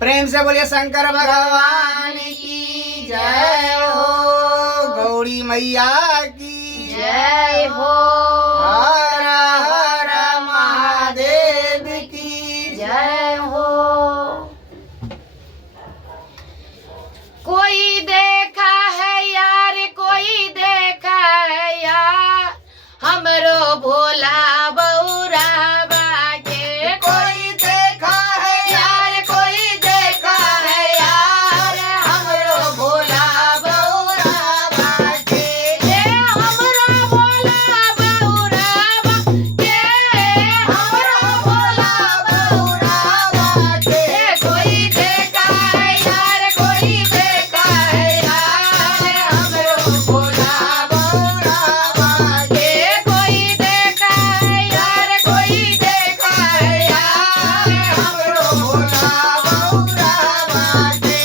प्रेम से बोलिए शंकर भगवान की जय हो। गौरी मैया की जय हो। हर हर महादेव की जय हो। कोई देखा है यार, कोई देखा है यार, हमरो भोला बउरावा के। कोई देखा है यार, कोई देखा है यार, हमरो भोला बउरावा के। ये हमरो भोला बउरावा के, हमरो भोला बउरावा के। कोई देखा है यार, कोई देखा है यार, हमरो भोला बउरावा के। कोई देखा है यार, कोई देखा है यार, हमरो भोला बउरावा के।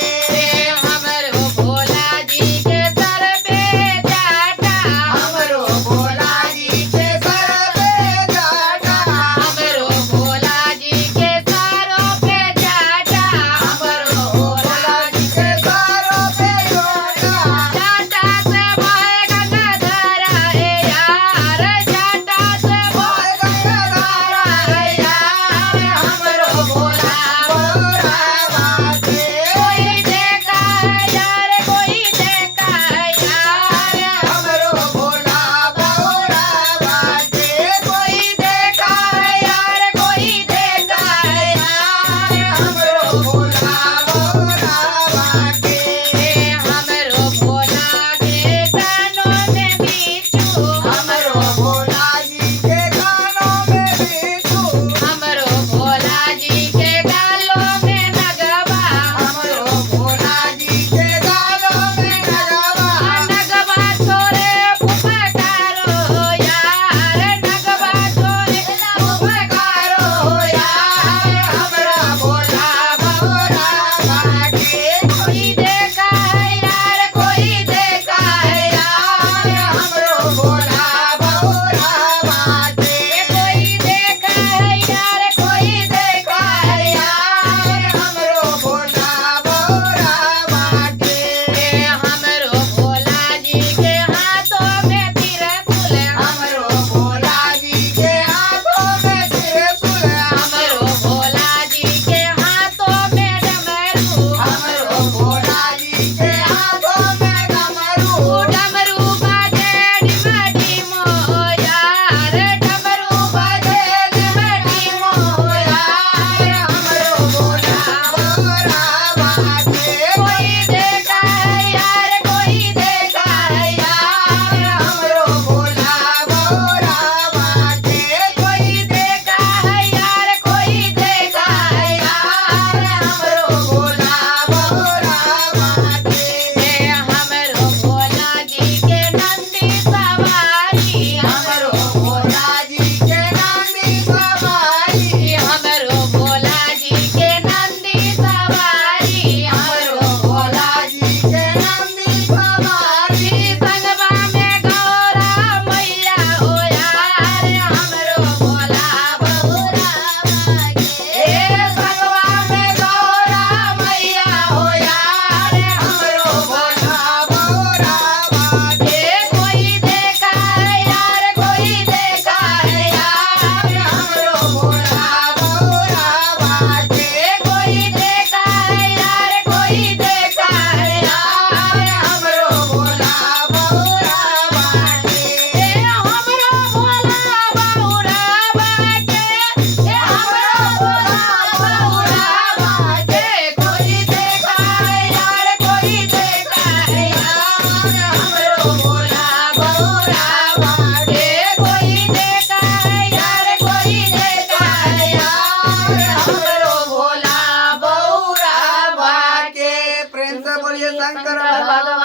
हमरो भोला जी के सर पे जाटा, हमरो भोला जी के सर पे जाटा, हमरो भोला जी के सरों पे जाटा, हमरो भोला जी के सरों पे जाटा। जाटा से बहे गंगाधरा है यार, जाटा से बहे गंगाधरा है यार, हमरो भोला बउरावा के। कोई देखा है यार, कोई देखा है यार, हमरो भोला बउरावा के। कोई देखा है यार, कोई देखा है यार, हमरो भोला बउरावा के। हमरो भोला के कानों में बिच्छू, हमरो भोला जी के कानों में बिच्छू, हमरो भोला जी के गालों में नगवा, हमरो भोला जी के गालों में नगवा। नगवा छोरे फुफकारो यार, नगवा छोरे फुफकारो यार, हमरा भोला बउरावा के। कोई देखा है यार, कोई देखा है यार, हमरो भोला बउरावा के। कोई देखा है यार, कोई देखा है यार, हमरो भोला बउरावा के। हमरो भोला जी के हाथों में त्रिशूल, हमरो भोला जी के हाथों में त्रिशूल, हमरो भोला जी के हाथों में डमरू, हमरो भोला जी के हाथों में डमरू। डमरू बाजे डिम डिमो यार, डमरू बाजे डिम डिमो यार, हमरो भोला बउरावा के। कोई देखा है यार, कोई देखा है यार, हमरो भोला बउरावा के। कोई देखा है यार, कोई देखा है यार, हमरो भोला बउरावा के। हमरो भोला जी के नंदी सवारी, हमरो भोला जी के नंदी सवारी, हमरो भोला जी के नंदी सवारी, हमरो भोला जी के नंदी सवारी। संगवा में गौरा मैया हो यार, हमरो भोला बउरावा के। संगवा में गौरा मैया हो यार, हमरो भोला बउरावा के। कोई देखा है यार, कोई देखा है यार, हमरो भोला बउरावा के। कोई देखा है यार, कोई देखा है यार, हमरो भोला बउरावा के। हमरो भोला बउरावा के, हमरो भोला बउरावा के। कोई देखा है यार, कोई देखा है यार, हमरो भोला बउरावा के। कोई देखा है यार, कोई देखा है यार, हमरो भोला बउरावा के। प्रेम से बोलिए शंकर भगवान